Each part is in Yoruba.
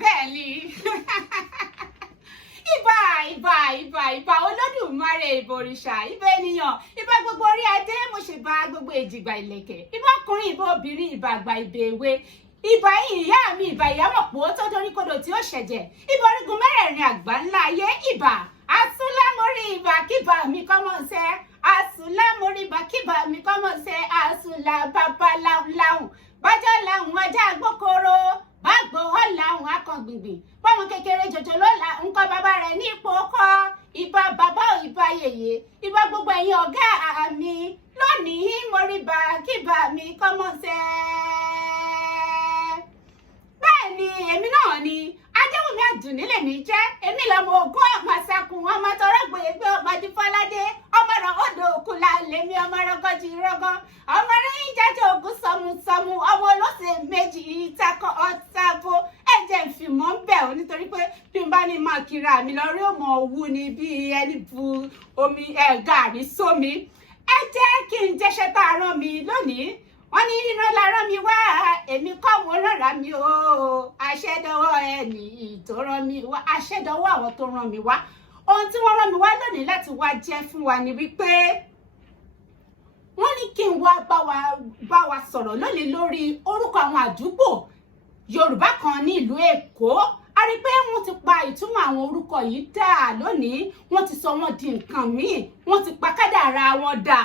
bẹ́ẹ̀ ni ìbà olódùmarè ìbòrìṣà ìbà ènìyàn ìbà gbogbo orí adé mo ṣe bá gbogbo èjìgbà ìlẹ̀kẹ̀ ìbà ọkùnrin ìbà obìnrin ìbà àgbà ìbà èwe ìbà ìyá mi ìbà ìyámọ̀pọ̀ tó dorí kodò tí ó ṣẹ̀jẹ̀ ìbà orígun mẹ́rẹ̀ẹ̀rin àgbà ńlá ayé ìbà asúlámórí ìbà kíbà mi kọ́mọ̀ ṣẹ́ asúlámórí ìbà kíbà mi kọ́mọ̀ ṣẹ́ asúlá babaláhùn bájọ́ làwọn ajá gbókòrò bágbó ọ̀làwọn akọ̀gbìngbìn báwọn kékeré jòjò lọ́la nǹkan bàbá rẹ̀ ní ipò ọkọ ìbà bàbá ìbà yèyé ìbà gbogbo ẹ̀yin ọ̀gá mi lónìí mo rí bá kíbà mi kọ́mọ̀ ṣẹ́. bẹ́ẹ̀ ni èmi náà ni adéwùmí àdùnní lèmi jẹ́ èmi lọ́mọ ogún àmàṣàkùn ọmọ tọrọgbò ẹgbẹ́ ọmọ adífọ́ládé ọmọ rẹ̀ odò òkúla lèmi ọmọ rọgọ́jì rọgọ́ ọmọ rẹ̀ ń jẹ́jẹ́ ògún sọmùsọmù ọmọ olóṣè méjì ìtakọ̀ ọ̀tàbó ẹ̀jẹ̀ ìfìmọ̀ ń bẹ̀ ọ́ nítorí pé bí n bá ní máa kiri àmì lọ rí òmò òwú ni bí ẹni bu omi gàrí sómi ẹ jẹ́ kí n jẹ́ṣẹ́ tá a rán mi lónìí wọ́n ní rírán la rán mi wá èmi kọ́ mo rárá mi o àṣẹdọwọ́ ẹni tó rán mi wá àṣẹdọwọ́ àwọn tó rán mi wá ohun tí wọ́n rán mi wá lónìí láti wá jẹ́ fún wa ni wípé wọ́n ní kí n wá bá wa sọ̀rọ̀ lónìí lórí orúkọ àwọn àdúgbò Yorùbá kan ní ìlú Èkó a rí pé wọ́n ti pa ìtumọ̀ àwọn orúkọ yìí dà lónìí wọ́n ti sọ wọ́n di nǹkan míì wọ́n ti pa kádàrá wọn dà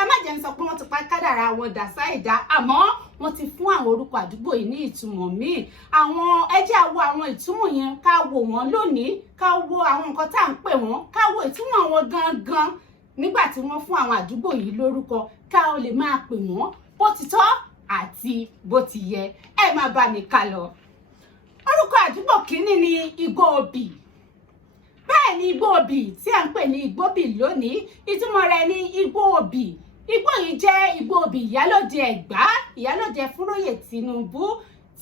ẹ má jẹ́ n sọ pé wọ́n ti pa kádàrá wọn dà sáìdá àmọ́ wọ́n ti fún àwọn orúkọ àdúgbò yìí ní ìtumọ̀ míì àwọn ẹ jẹ́ á wo àwọn ìtumọ̀ yẹn ká wò wọ́n lónìí ká wo àwọn nǹkan tá à ń pè wọ́n ká wo ìtumọ̀ wọn gangan nígbà tí wọ́n fún àwọn àdúgbò yìí lórúkọ ká o lè máa pè wọ́n bó ti tọ́ àti bó ti yẹ ẹ má bá mi kà lọ. orúkọ àdúgbò kìíní ni Igbó Obì bẹ́ẹ̀ ni Igbó Obì tí à ń pè ní Igbó Obì lónìí ìtumọ̀ rẹ̀ ní Igbó Obì igbó yìí jẹ́ Igbó Obì ìyálòde Ẹ̀gbá ìyálòde Fúróyè Tinubu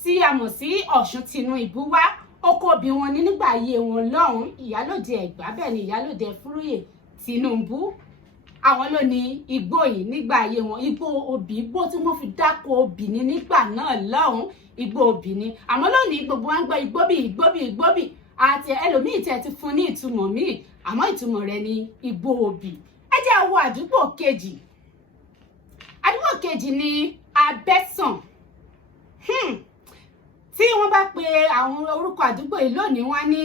tí a mọ̀ sí Ọ̀ṣun Tinubu wá oko obì wọn ní nígbà ayé wọn lọ́hùn ìyálòde Ẹ̀gbá bẹ́ẹ̀ ni ìyálòde Fúróyè Tinubu àwọn ló ní igbó yìí nígbà ayé wọn Igbó Obì igbó tí wọ́n fi dáko obì ní nígbà náà lọ́hùn Igbó Obì ni àmọ́ lónìí gbogbo wa ń gbọ́ Igbóbì Igbóbì Igbóbì àti ẹlòmíì tẹ̀ ti fún ní ìtumọ̀ míì àmọ́ ìtumọ̀ rẹ̀ ní Igbó Obì ẹ jẹ́ á wo àdúgbò kejì ni Abẹ́sàn tí wọ́n bá pe àwọn orúkọ àdúgbò yìí lónìí wọ́n ní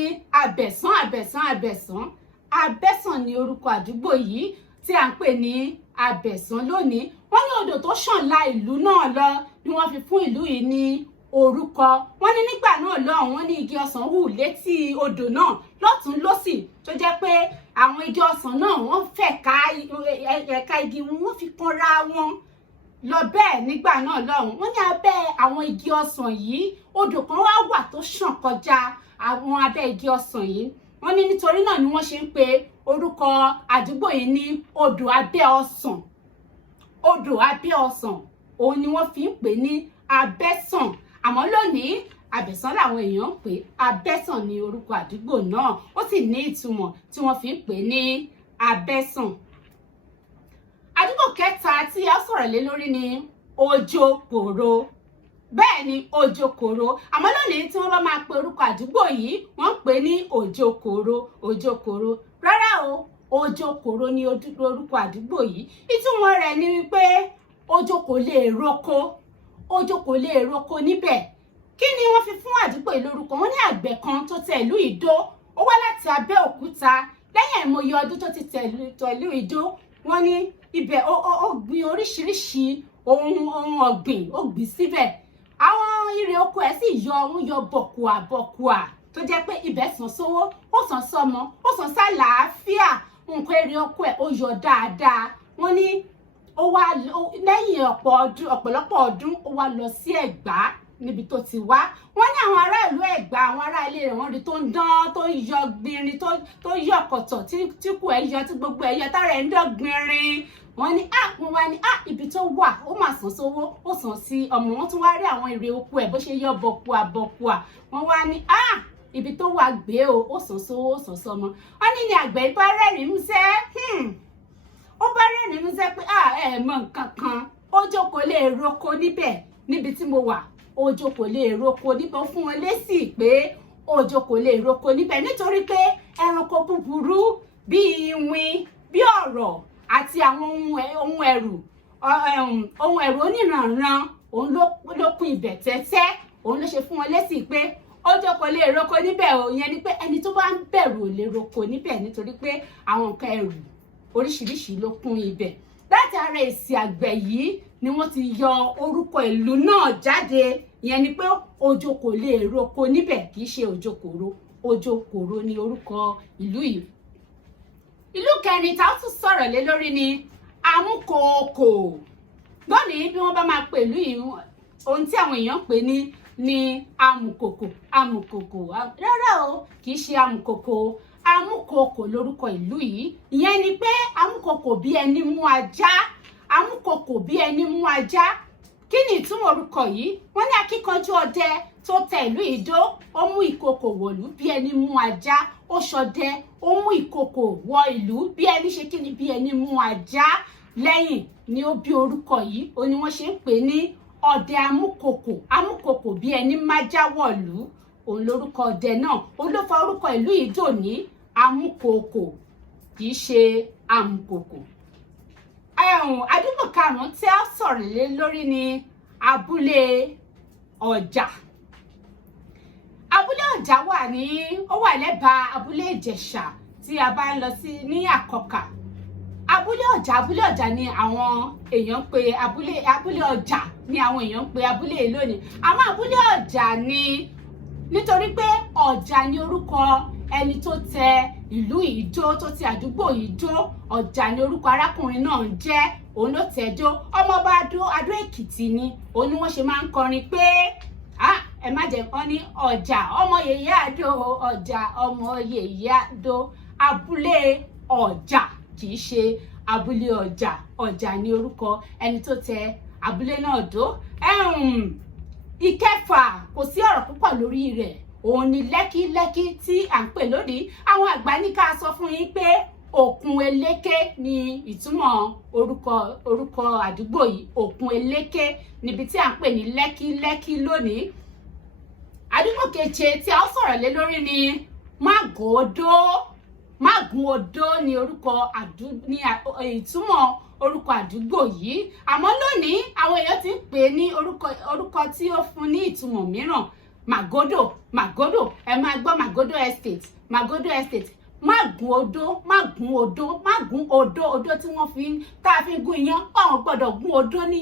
Abẹ́sàn ni orúkọ àdúgbò yìí tí à ń pè ní Abẹ́sàn lónìí wọ́n ní odò tó ṣàn la ìlú náà lọ ni wọ́n fi fún ìlú yìí ní orúkọ wọ́n ní nígbà náà lọ́hùn wọ́n ní igi ọsàn hù létí odò náà lọ́tún lósì tó jẹ́ pé àwọn igi ọsàn náà wọ́n fẹ̀ ká ẹ̀ka igi wọn fi kanra wọn lọ bẹ́ẹ̀ nígbà náà lọ́hùn wọ́n ní abẹ́ àwọn igi ọsàn yìí odò kan wá wà tó ṣàn kọjá àwọn abẹ́ igi ọsàn yìí wọ́n ní nítorí náà ni wọ́n ṣe ń pe orúkọ àdúgbò yìí ní odò abẹ́ ọsàn òun ni wọ́n fi ń pè ní Abẹ́sàn àmọ́ lónìí Abẹ́sàn làwọn èèyàn ń pè Abẹ́sàn ní orúkọ àdúgbò náà ó sì ní ìtumọ̀ tí wọ́n fi ń pè ní Abẹ́sàn. àdúgbò kẹta tí a sọ̀rọ̀ lé lórí ni Ojokoro bẹ́ẹ̀ ni Ojokoro àmọ́ lónìí tí wọ́n bá máa pe orúkọ àdúgbò yìí wọ́n ń pè ní Ojokoro rárá o Ojokoro ni orúkọ àdúgbò yìí ìtumọ̀ rẹ̀ ni wípé òjò kò lè roko níbẹ̀ kí ni wọ́n fi fún àdúgbò yìí lórúkọ wọ́n ní àgbẹ̀ kan tó tẹ ìlú Ìdó ó wá láti Abẹ́òkúta lẹ́yìn àìmọye ọdún tó ti tẹ ìlú Ìdó wọ́n ní ibẹ̀ ó gbin oríṣiríṣi ohun ọ̀gbìn ó gbìn síbẹ̀ àwọn irè oko ẹ̀ sì yọ bọ̀kùà tó jẹ́ pé ibẹ̀ sàn sówó ó sàn sọmọ ó sàn sálàáfíà nǹkan èrè oko ẹ̀ ó yọ dáadáa wọ́n ní ó wá lẹ́yìn ọ̀pọ̀lọpọ̀ ọdún ó wá lọ sí Ẹ̀gbá níbi tó ti wá wọ́n ní àwọn ará ìlú Ẹ̀gbá àwọn ará ilé rẹ̀ wọ́n rí tó ń dán tó yọ gbinrin tó yọ ọ̀kọ̀tọ̀ tí kù ẹ̀ yọ tí gbogbo ẹ̀ yọ tára ẹ̀ ń dán gbinrin wọ́n ní wọ́n wá ní ibi tó wà ó mà sàn sówó ó sàn sí ọmọ wọn tún wá rí àwọn èrè oko ẹ̀ bó ṣe yọ bọ̀kùà wọ́n wá ní ibi tó wà gbé o ó sàn sówó ó sàn sọmọ wọ́n ní àgbẹ̀ bá rẹ́rìn-ín músẹ́ ó bá rẹ́rìn-ín músẹ́ pé ẹ mọ nǹkan kan Ojokoro lè roko níbẹ̀ níbi tí mo wà òjò kò lè roko níbẹ̀. Fún wọn lésì pé òjò kò lè roko níbẹ̀ nítorí pé ẹranko búburú bí iwin, bí ọ̀rọ̀ àti àwọn ohun ẹ̀rù oníranran òun ló kún ibẹ̀ tẹ́tẹ́. Òun ló ṣe fún wọn lésì pé òjò kò lè roko níbẹ̀ o. Ìyẹn ni pé ẹni tó bá ń bẹ̀rù ò lè roko níbẹ̀ nítorí pé àwọn nǹkan ẹ̀rù oríṣiríṣi ló kún ibẹ̀. Láti ara èsì àgbẹ̀ yìí ni wọ́n ti yọ orúkọ ìlú náà jáde. Ìyẹn ni pé òjò kò lè roko níbẹ̀, kì í ṣe òjò kòró. Òjò kòró ni orúkọ ìlú yìí. Ìlú kẹrin tá a tún sọ̀rọ̀ lé lórí ni àmúkòkò. Lónìí bí wọ́n bá máa pè ìlú yìí, ohun tí àwọn èèyàn pè ní àmúkòkò. Àmúkòkò rárá o, kì í ṣe àmúkòkò. Àmúkòkò lórúkọ ìlú yìí. Ìyẹn ni pé àmúkòkò bí ẹni mú ajá. Àmúkòkò bí ẹni mú ajá. Kí ni ìtumọ̀ orúkọ yìí? Wọ́n ní akíkanjú ọdẹ tó tẹ ìlú ìdó, ó mú ìkòkò wọ̀lú bí ẹni mú ajá. Ó ṣọdẹ, ó mú ìkòkò wọ ìlú bí ẹni ṣe kí ni, bí ẹni mú ajá. Lẹ́yìn ni ó bí orúkọ yìí. Ó ní wọ́n ṣe ń pè ní ọdẹ àmúkòkò. Àmúkòkò bí ẹni májá wọ̀lú. Òun lórúkọ ọdẹ náà. Òun ló fa orúkọ ìlú yìí dòní àmúkòkò, kì í ṣe àmúkòkò. Àdúgbò karùn-ún tí a sọ̀rọ̀ lé lórí ni abúlé ọjà. Abúlé ọjà ó wà lẹ́bàá abúlé Ìjẹ̀ṣà tí a bá ń lọ sí ní Àkọkà. Abúlé ọjà ni àwọn èèyàn ń pe abúlé ọjà ni àwọn èèyàn ń pe abúlé lónìí. Àwọn abúlé ọjà ni nítorí pé ọjà ni orúkọ ẹni tó tẹ ìlú ìdó, tó ti àdúgbò ìdó. Ọjà ni orúkọ arákùnrin náà ń jẹ́. Òun ló tẹ̀dó. Ọmọọba Adó Èkìtì ni. Òun ni wọ́n ṣe máa ń kọrin pé ẹ má jẹ́ kán ní ọjà ọmọ yèyé Àdó, ọjà ọmọ yèyé Àdó. Abúlé ọjà kì í ṣe abúlé ọjà. Ọjà ni orúkọ ẹni tó tẹ abúlé náà dó. Ìkẹfà, kò sí ọ̀rọ̀ púpọ̀ lórí rẹ̀. Òun ni Lẹ́kí tí à ń pè lónìí. Àwọn àgbà ní ká sọ fún yín pé òkun eléké ni ìtumọ̀ orúkọ àdúgbò yìí. Òkun eléké níbi tí à ń pè ní Lẹ́kí lónìí. Àdúgbò keje tí a sọ̀rọ̀ lé lórí ni Mágòdó. Mágòdó ni ìtumọ̀ orúkọ àdúgbò yìí. Àmọ́ lónìí àwọn èèyàn ti ń pè ní orúkọ tí ó fún ní ìtumọ̀ mìíràn. Màgódò. Ẹ máa gbọ́ Màgódò estate. Mágùn odó tí wọ́n tá a fi gún iyán. Ọ̀hún gbọ́dọ̀ gún odó ní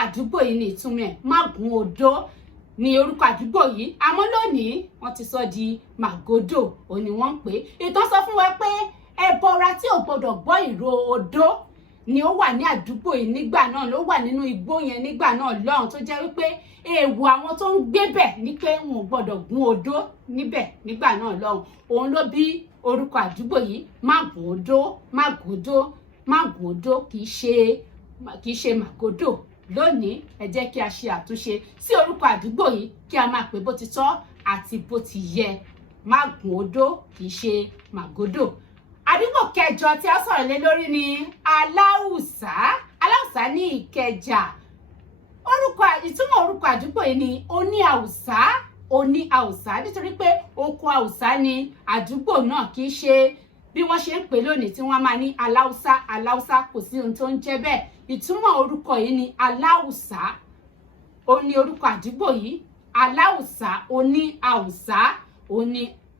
àdúgbò yìí ní ìtumọ̀ ẹ̀. Mágùn odó ni orúkọ àdúgbò yìí. Àmọ́ lónìí wọ́n ti sọ di Màgódò, òun ni wọ́n ń pè. Ìtàn sọ fún wa pé ẹbọra tí ò gbọ́dọ̀ gbọ́ ìró odó ni ó wà ní àdúgbò yìí nígbà náà, ló wà nínú igbó yẹn nígbà náà lọ́hùn, tó jẹ́ wípé èèwọ̀ àwọn tó ń gbébẹ̀ ní pé wọn ò gbọ́dọ̀ gún odó níbẹ̀ nígbà náà lọ́hùn. Òun ló bí orúkọ àdúgbò yìí Mágòdó, kì í ṣe Màgódò. Lónìí ẹ jẹ́ kí a ṣe àtúnṣe sí orúkọ àdúgbò yìí kí a máa pè bó ti tọ́ àti bó ti yẹ. Mágòdó kì í ṣe Màgódò. Àdúgbò kẹjọ tí a sọ̀rọ̀ lé lórí ni Aláùsá ní Ìkẹjà. Ìtumọ̀ orúkọ àdúgbò yìí ni Oní Àùsá nítorí pé oko Àùsá ni àdúgbò náà, kì í ṣe bí wọ́n ṣe ń pè lónìí tí wọ́n máa ní Aláùsá. Kò sí ohun tó ń jẹ́ bẹ́ẹ̀. Ìtumọ̀ orúkọ yìí ni Aláùsá. Ó ní orúkọ àdúgbò yìí Aláùsá, Oní Àùsá.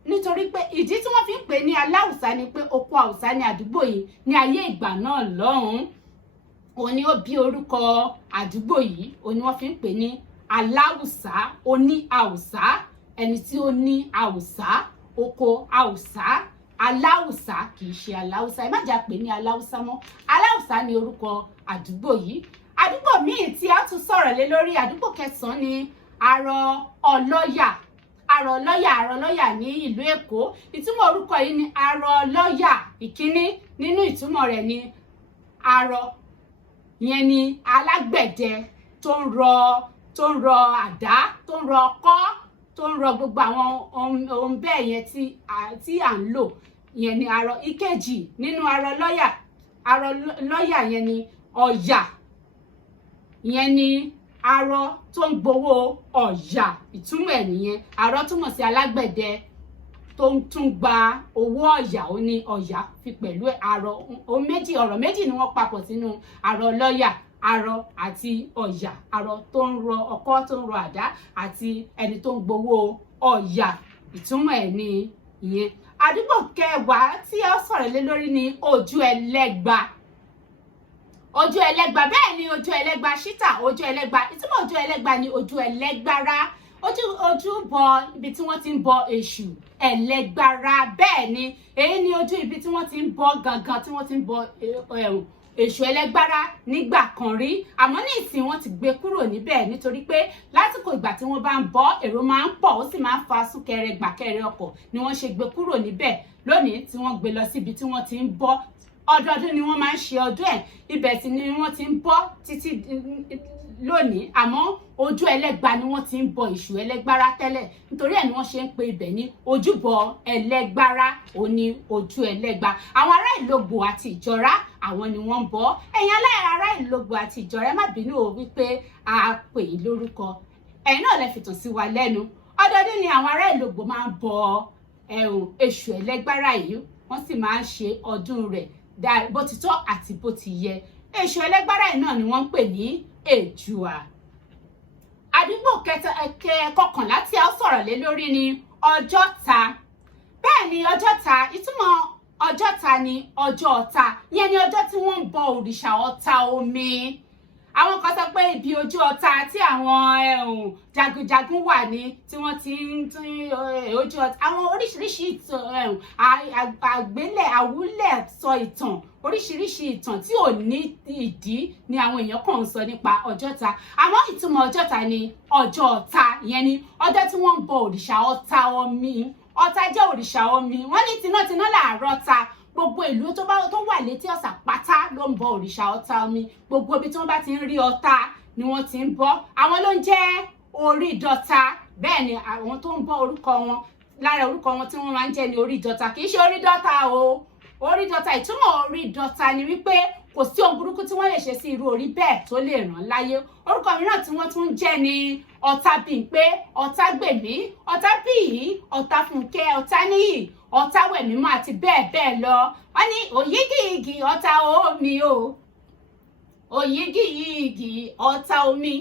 Nítorí pé ìdí tí wọ́n fi ń pè ní Aláùsá ni pé oko Àùsá ní àdúgbò yìí ní ayé ìgbà náà lọ́hùn-ún. Òun ni ó bí orúkọ àdúgbò yìí. Òun ni wọ́n fi ń pè ní Aláùsá, Oní Àùsá. Ẹni tí ó ní Àùsá, oko Àùsá. Aláùsá kì í ṣe Aláùsá. Ẹ má jà pé ní Aláùsá mọ́. Aláùsá ni orúkọ àdúgbò yìí. Àdúgbò míì tí a tún sọ̀rọ̀ lé lórí, àdúgbò kẹsàn-án ni Arọlọ́yà. Arọlọ́yà ní ìlú Èkó. Ìtumọ̀ orúkọ yìí ni Arọlọ́yà. Ìkíní nínú ìtumọ̀ rẹ̀ ni arọ, ìyẹn ni alágbẹ̀dẹ tó ń rọ àdá, tó ń rọ ọkọ́, tó ń rọ gbogbo àwọn ohun bẹ́ẹ̀ yẹn tí à ń lò. Ìyẹn ni arọ. Ìkejì nínú Arọlọ́yà yẹn ni Ọ̀yà. Ìyẹn ni arọ tó ń gbowó ọ̀yà, ìtumọ̀ ẹ̀ nìyẹn. Arọ túmọ̀ sí alágbẹ̀dẹ tó ń tún gba owó ọ̀yà, ó ní ọ̀yà fi pẹ̀lú arọ. Ọ̀rọ̀ méjì ni wọ́n papọ̀ sínú arọ lọ́yà, arọ àti ọ̀yà. Arọ tó ń rọ ọkọ́, tó ń rọ àdá, àti ẹni tó ń gbowó ọ̀yà, ìtumọ̀ ẹ̀ ní ìyẹn. Àdúgbò kẹwàá tí a sọ̀rọ̀ lé lórí ni ojú ẹlẹ́gba. Ojú ẹlẹ́gba, bẹ́ẹ̀ ni ojú ẹlẹ́gba ṣítà, ojú ẹlẹ́gba, ìtumọ̀ ojú ẹlẹ́gba ni ojú ẹlẹ́gbára. Ojú bọ ibi tí wọ́n ti ń bọ èṣù, ẹlẹ́gbára. Bẹ́ẹ̀ ni èyí ni ojú ibi tí wọ́n ti ń bọ gangan, tí wọ́n ti ń bọ èṣù ẹlẹ́gbára nígbà kan rí. Àmọ́ ní ìsìn wọ́n ti gbé kúrò níbẹ̀ nítorí pé lásìkò ìgbà tí wọ́n bá ń bọ èrò máa ń pọ̀, ó sì máa ń fa súnkẹrẹ gbàkẹrẹ ọkọ̀, ni wọ́n ṣe gbé kúrò níbẹ̀. Lónìí tí wọ́n gbé lọ síbi tí wọ́n ti ń bọ, ọdọọdún ni wọ́n máa ń ṣe ọdún ẹ̀, ibẹ̀ tí ni wọ́n ti ń bọ títí lónìí. Àmọ́ ojú ẹlẹ́gba ni wọ́n ti ń bọ èṣù ẹlẹ́gbára tẹ́lẹ̀, nítorí ẹ̀ ni wọ́n ṣe ń pe ibẹ̀ ní ojúbọ ẹlẹ́gbára, ó ní ojú ẹlẹ́gba. Àwọn ará Ìlógbò àti Ìjọra, àwọn ni wọ́n ń bọ. Ẹ̀yin ará Ìlógbò àti Ìjọra, ẹ má bínú o wípé a pè yín lórúkọ, ẹ̀yin náà lẹ fìtàn sí wa lẹ́nu. Ọdọọdún ni àwọn ará Ìlógbò máa ń bọ èṣù ẹlẹ́gbára yìí, wọ́n sì máa ń ṣe ọdún rẹ̀ bó ti tọ́ àti bó ti yẹ. Èṣù ẹlẹ́gbára yìí náà ni wọ́n ń pè ní Èjùà. Àdúgbò kọkànlá tí a sọ̀rọ̀ lé lórí ni Ọjọ́ta. Bẹ́ẹ̀ ni Ọjọ́ta, ìtumọ̀ Ọjọ́ta ni ọjọ́ ọ̀tá, ìyẹn ni ọjọ́ tí wọ́n ń bọ òrìṣà ọ̀tá omi. Àwọn kan sọ pé ibi ojú ọ̀tá tí àwọn jagunjagun wà ní, tí wọ́n ti ń ojú ọ̀tá, àwọn oríṣiríṣi àwúlẹ̀ sọ ìtàn, oríṣiríṣi ìtàn tí ò ní ìdí ni àwọn èèyàn kàn ń sọ nípa Ọjọ́ta. Àmọ́ ìtumọ̀ Ọjọ́ta ni ọjọ́ ọ̀tá, ìyẹn ni ọjọ́ tí wọ́n ń bọ òrìṣà ọ̀tá omi. Ọ̀tá jẹ́ òrìṣà omi, wọ́n ní tinátiná làárọ̀ ta. Gbogbo ìlú tó wà létí ọ̀sà pátá ló ń bọ òrìṣà ọ̀tá omi. Gbogbo ibi tí wọ́n bá ti ń rí ọ̀tá ni wọ́n ti ń bọ. Àwọn ló ń jẹ́ Orídọ̀ta. Bẹ́ẹ̀ ni àwọn tó ń bọ orúkọ wọn, lára orúkọ wọn tí wọ́n máa ń jẹ́ ní Orídọ̀ta, kì í ṣe Orídọ̀ta o. Orídọ̀ta, ìtumọ̀ Orídọ̀ta ni wípé kò sí ohun burúkú tí wọ́n lè ṣe sí irú orí bẹ́ẹ̀ tó lè ràn láyé. Orúkọ mìíràn tí wọ́n tún jẹ́ ni Ọ̀tàbímpé, Ọ̀tàgbèmí, Ọ̀tàbíyì, Ọ̀tàfúnkẹ́, Ọ̀tàníyì, Ọ̀tàwẹ̀mímọ́ àti bẹ́ẹ̀ bẹ́ẹ̀ lọ. Wọ́n ní òyígíyigì ọ̀tá omi o, òyígíyigì ọ̀tá omi,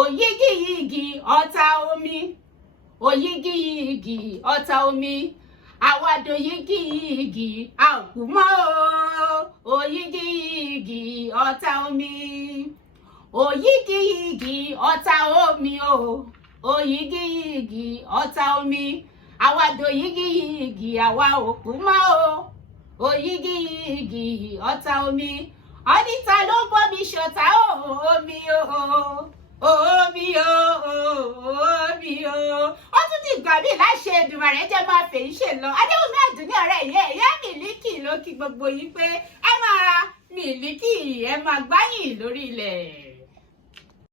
òyígíyigì ọ̀tá omi, òyígíyigì ọ̀tá omi. Àwàdò yígíyigì a ò kú mọ́ o, òyígíyigì ọ̀tá omi, òyígíyigì ọ̀tá omi o, òyígíyigì ọ̀tá omi. Àwàdò yígíyigì àwa ò kú mọ́ o, òyígíyigì ọ̀tá omi. Ọ̀nìta ló ń bọ́ mi ṣọ̀tá omi o, omi o, omi o. Ó tún ti gbà mí láṣẹ Èdùmàrè, jẹ́ máa fèyí ṣe lọ. Adéwùmí Àdùnní ọ̀rẹ́ ìyá Mílíkì ló kí gbogbo yín pé ẹ máa Mílíkì, ẹ máa gbáyìn lórí ilẹ̀.